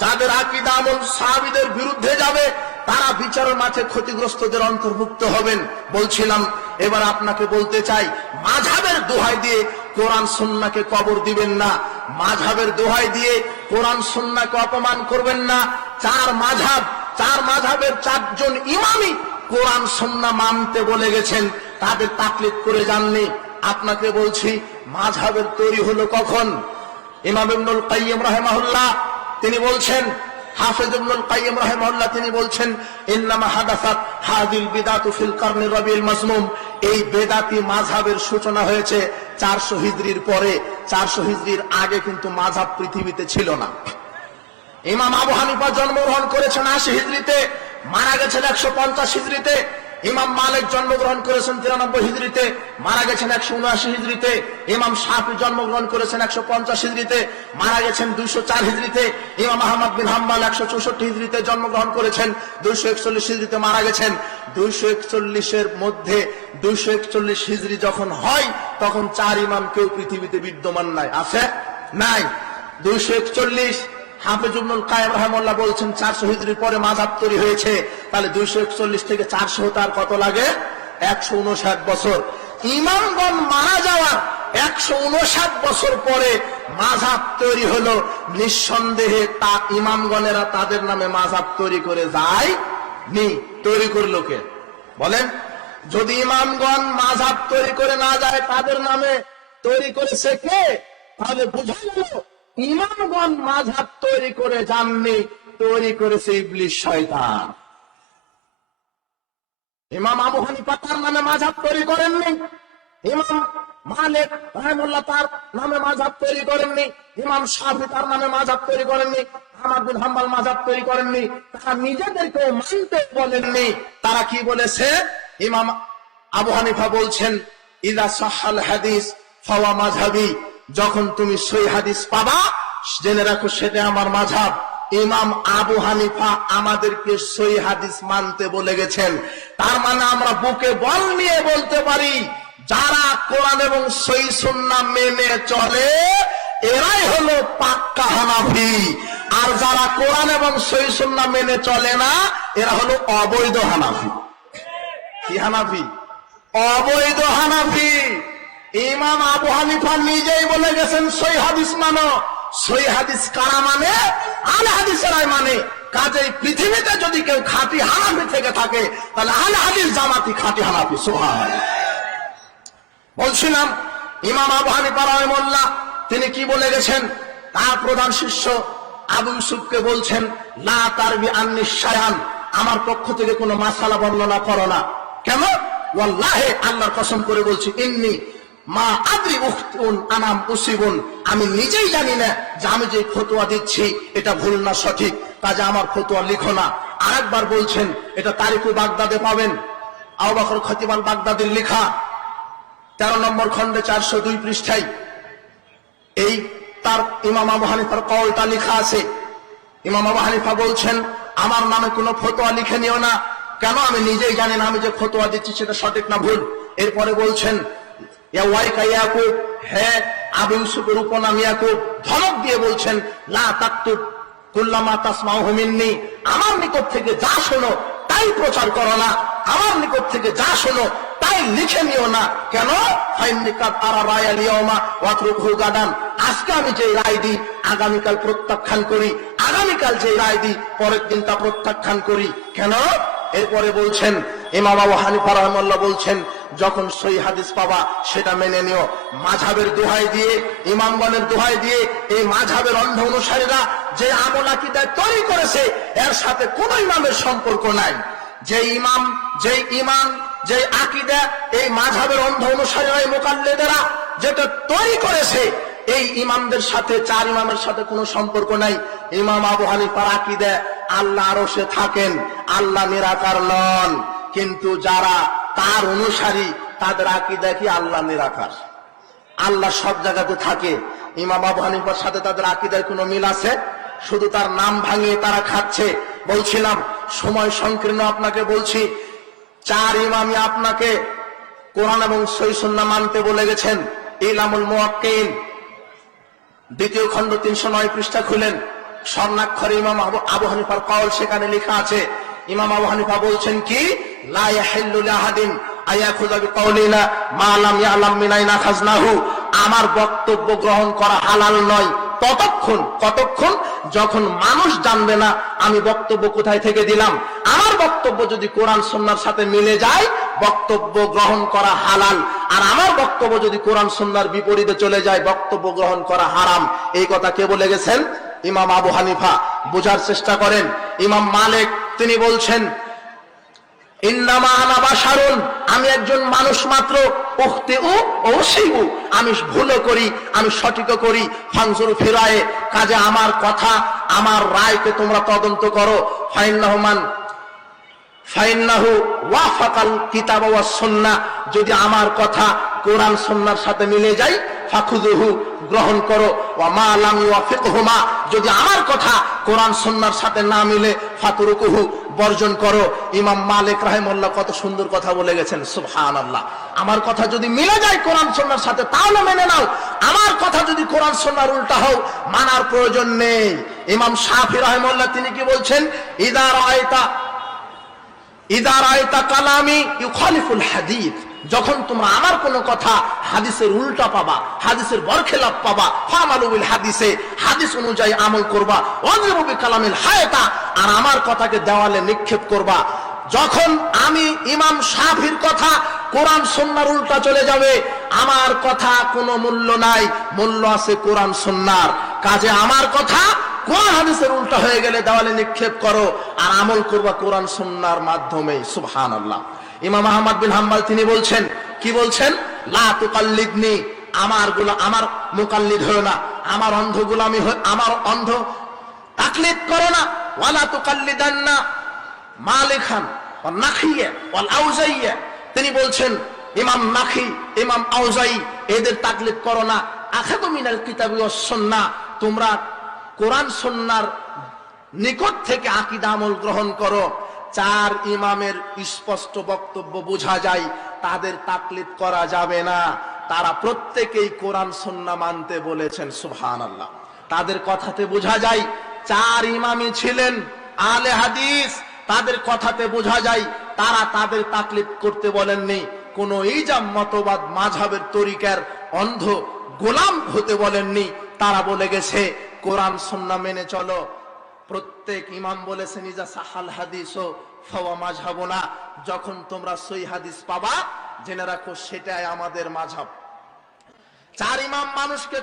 যাদের আকিদা আমল সাহাবিদের বিরুদ্ধে যাবে, তারা বিচারের মাঠে ক্ষতিগ্রস্তদের অন্তর্ভুক্ত হবেন। বলছিলাম, এবার আপনাকে বলতে চাই মাঝাবের দোহাই দিয়ে কোরআন সন্নাকে কবর দিবেন না। মাঝাবের দোহাই দিয়ে কোরআন সন্নাকে অপমান করবেন না। চার মাঝাব চার মাঝাবের চারজন ইমামি কোরআন সন্না মানতে বলে গেছেন। তাদের তাকলিদ করে যাননি। আপনাকে বলছি মাঝাবের তৈরি হলো কখন? ইমাম ইবনুল কাইয়্যিম রাহিমাহুল্লাহ তিনি বলছেন তিনি বলছেন এই বেদাতি সূচনা হয়েছে 400 হিজরির পরে। 400 হিজরির আগে কিন্তু মাযহাব পৃথিবীতে ছিল না। ইমাম আবু জন্মগ্রহণ করেছেন আশি হিজড়িতে মারা গেছেন একশো পঞ্চাশ হিজড়িতে ইমাম মালিক জন্মগ্রহণ করেছেন তিরানব্বই হিজড়িতে, মারা গেছেন একশো উনআশি হিজড়িতে, ইমাম শাহি জন্মগ্রহণ করেছেন একশো পঞ্চাশ হিজড়িতে, মারা গেছেন দুইশো চার হিজড়িতে, ইমাম আহমদ বিন হাম্বাল একশো চৌষট্টি হিজড়িতে জন্মগ্রহণ করেছেন, দুইশো একচল্লিশ হিজড়িতে মারা গেছেন, দুইশো একচল্লিশের মধ্যে দুইশো একচল্লিশ হিজড়ি যখন হয়, তখন চার ইমাম কেউ পৃথিবীতে বিদ্যমান নাই। আছে? নাই। দুইশো একচল্লিশ হাফেজ ইবনুল কায়েম রহমাল্লাহ বলছেন, চারশো হিজরির পরে তৈরি হয়েছে, তাহলে দুইশো একচল্লিশ থেকে চারশো তার কত লাগে? একশো উনষাট বছর। ইমামগণ মারা যাওয়ার একশো উনষাট বছর পরে মাঝাব তৈরি হলো। নিঃসন্দেহে তা ইমামগণেরা তাদের নামে মাঝাব তৈরি করে যায় নি। তৈরি করল কে? বলেন, যদি ইমামগণ মাঝাব তৈরি করে না যায়, তাদের নামে তৈরি করেছে কে? তাহলে বুঝা গেল ইমামগণ মাঝাব তৈরি করে যাননি তৈরি করেছে ইবলিশ শয়তান। ইমাম আবু হানিফা তার নামে মাঝাব তৈরি করেননি। ইমাম মালিক রহমুল্লাহ তার নামে মাঝাব তৈরি করেননি। ইমাম শাফি তার নামে মাঝাব তৈরি করেননি। আহমদ বিন হাম্বাল মাঝাব তৈরি করেননি। তারা নিজেদেরকে মানতে বলেননি। তারা কি বলেছে? ইমাম আবু হানিফা বলছেন, ইদা সাহাল হাদিস, ফাওয়া মাঝাবি যখন তুমি সই হাদিস পাবা, জেনে রাখো সেটা আমার মাঝাব। ইমাম আবু হানিফা আমাদেরকে সই হাদিস মানতে বলে গেছেন। তার মানে আমরা বুকে বল নিয়ে বলতে পারি, যারা কোরআন এবং সই সুন্না মেনে চলে, এরাই হলো পাক্কা হানাফি। আর যারা কোরআন এবং সই সুন্না মেনে চলে না, এরা হলো অবৈধ হানাফি। কি হানাফি? অবৈধ হানাফি। ইমাম আবু হানিফা নিজেই বলে গেছেন, সই হাদিস মানো। সই হাদিস কারা মানে? আল হাদিসেরাই মানে। কাজেই পৃথিবীতে যদি কেউ খাঁটি হানাফি থেকে থাকে, তাহলে আল হাদিস জামাতি খাঁটি হানাফি সোহান বলছিলাম, ইমাম আবু হানিফা রহমল্লাহ তিনি কি বলে গেছেন? তার প্রধান শিষ্য আবু ইউসুফকে বলছেন না তারবি আন্নি শায়ান আমার পক্ষ থেকে কোনো মাসালা বর্ণনা করো না। কেন? ওয়াল্লাহে, আল্লাহর কসম করে বলছি, ইন্নি মা আদ্রি উখতুন আনাম উসিবুন আমি নিজেই জানি না যে আমি যে ফতোয়া দিচ্ছি, এটা ভুল না সঠিক। কাজে আমার ফতোয়া লিখো না। আরেকবার বলছেন, এটা তারিখু বাগদাদে পাবেন। আবু বকর খতিবান বাগদাদের লেখা, তেরো নম্বর খন্ডে চারশো দুই পৃষ্ঠায়। এই তার ইমাম আবু হানিফার কলটা লেখা আছে। ইমাম আবু হানিফা বলছেন, আমার নামে কোনো ফতোয়া লিখে নিও না। কেন? আমি নিজেই জানি না আমি যে ফতোয়া দিচ্ছি সেটা সঠিক না ভুল। এরপরে বলছেন আমার নিকট থেকে যা শোনো, তাই প্রচার করো না। আমার নিকট থেকে যা শোনো, তাই লিখে নিও না। কেন? আজকে আমি যে রায় দিই, আগামীকাল প্রত্যাখ্যান করি। আগামীকাল যে রায় দিই, পরের দিন তা প্রত্যাখ্যান করি। কেন? এরপরে বলছেন, ইমাম আবু হানিফা বলছেন যখন সই হাদিস পাবা, সেটা মেনে নিও। মাঝাবের দোহাই দিয়ে, ইমামগণের দোহাই দিয়ে, এই মাঝাবের অন্ধ অনুসারীরা যে আমল আকিদায় তৈরি করেছে, এর সাথে কোন ইমামের সম্পর্ক নাই। যে ইমাম যে ইমাম যে আকিদা, এই মাঝাবের অন্ধ অনুসারীরা মোকাল্লেদেরা যেটা তৈরি করেছে, এই ইমামদের সাথে, চার ইমামের সাথে কোনো সম্পর্ক নাই। ইমাম আবু হানিফার আকিদা, আল্লাহ আরও সে থাকেন, আল্লাহ নিরাকার নন। কিন্তু যারা তার অনুসারী, তাদের আকিদা কি আল্লাহ নিরাকার? আল্লাহ সব জায়গাতে থাকে। ইমাম আবু হানিফার সাথে তাদের আকিদার কোনো মিল আছে? শুধু তার নাম ভাঙিয়ে তারা খাচ্ছে। বলছিলাম, সময় সংকীর্ণ আপনাকে বলছি, চার ইমামি আপনাকে কোরআন এবং সৈসন্না মানতে বলে গেছেন। ইলামুল মুয়াক্কিন দ্বিতীয় খণ্ড তিনশো নয় পৃষ্ঠা খুলেন। স্বর্ণাক্ষরে ইমাম আবু হানিফার কওল সেখানে লেখা আছে। ইমাম আবু হানিফা বলছেন কি? আমার বক্তব্য গ্রহণ করা হালাল নয়। ততক্ষণ, কতক্ষণ? যখন মানুষ জানবে না, আমি বক্তব্য কোথায় থেকে দিলাম? আমার বক্তব্য যদি কোরআন সন্ন্যার সাথে মিলে যায়, বক্তব্য গ্রহণ করা হালাল। আর আমার বক্তব্য যদি কোরআন সন্ন্যার বিপরীতে চলে যায়, বক্তব্য গ্রহণ করা হারাম। এই কথা কে বলে গেছেন? ইমাম আবু হানিফা। বোঝার চেষ্টা করেন। ইমাম মালিক, তিনি বলছেন আমি একজন মানুষ মাত্র আমি ভুলও করি, আমি সঠিকও করি ফাংসুর ফিরায়ে, কাজে আমার কথা, আমার রায়কে তোমরা তদন্ত করো ফাইন রহমান ওয়া যদি আমার কথা কোরআন সুন্নাহর সাথে মিলে যায়, ফাখুযুহু, গ্রহণ করো মা যদি আমার কথা কোরআন সুন্নাহর সাথে না মিলে, ফাতুরুকুহু বর্জন করো। ইমাম মালিক রাহেমুল্লাহ কত সুন্দর কথা বলে গেছেন, সুবহানাল্লাহ। আমার কথা যদি মিলে যায় কোরআন সন্ন্যার সাথে, তাহলে মেনে নাও। আমার কথা যদি কোরআন সন্ন্যার উল্টা হোক মানার প্রয়োজন নেই। ইমাম শাহি রাহেমুল্লাহ তিনি কি বলছেন? ইদার আয়তা ইদার আয়তা কালামি ইউ খালিফুল হাদিস যখন তোমরা আমার কোনো কথা হাদিসের উল্টা পাবা, হাদিসের বরখেলাপ পাবা ফামালুবিল হাদিসে, হাদিস অনুযায়ী আমল করবা অনিরবি কালামিল হায়তা, আর আমার কথাকে দেওয়ালে নিক্ষেপ করবা। যখন আমি ইমাম শাফির কথা কোরআন সন্ন্যার উল্টা চলে যাবে, আমার কথা কোনো মূল্য নাই, মূল্য আছে কোরআন সন্ন্যার কাজে আমার কথা কোরআন হাদিসের উল্টা হয়ে গেলে দেওয়ালে নিক্ষেপ করো, আর আমল করবা কোরআন সুন্নার মাধ্যমে সুবহান আল্লাহ ইমাম আহমদ বিন হাম্বাল তিনি বলছেন, কি বলছেন? লা তুকাল্লিদনি, আমারগুলা, আমার মুকাল্লিদ হলো না, আমার অন্ধ হয়ে- আমার অন্ধ তাকলিদ করো না। ওয়ালা ওয়া নাখিয়া, ওয়াল আউজাইয়া। তিনি বলছেন, ইমাম নাখি, ইমাম আউজাই, এদের তাকলিদ করো না। আখাদু মিনাল কিতাবি ওয়াস তোমরা কোরআন সন্ন্যার নিকট থেকে আকিদা আমল গ্রহণ করো। চার ইমামের স্পষ্ট বক্তব্য বোঝা যায়, তাদের তাকলিদ করা যাবে না। তারা প্রত্যেকেই কোরআন, সন্না মানতে বলেছেন সুবহান আল্লাহ তাদের কথাতে বোঝা যায়, চার ইমামি ছিলেন আলে হাদিস। তাদের কথাতে বোঝা যায়, তারা তাদের তাকলিদ করতে বলেননি। কোন ইজাম, মতবাদ মাঝাবের তরিকার অন্ধ গোলাম হতে বলেননি। তারা বলে গেছে, কোরআন, সন্না মেনে চলো। প্রত্যেক ইমাম বলেছেন সাহাল হাদিস ও ফওয়া মাঝাবো না যখন তোমরা সই হাদিস পাবা, জেনে রাখো সেটাই আমাদের মাঝাব চার ইমাম মানুষকে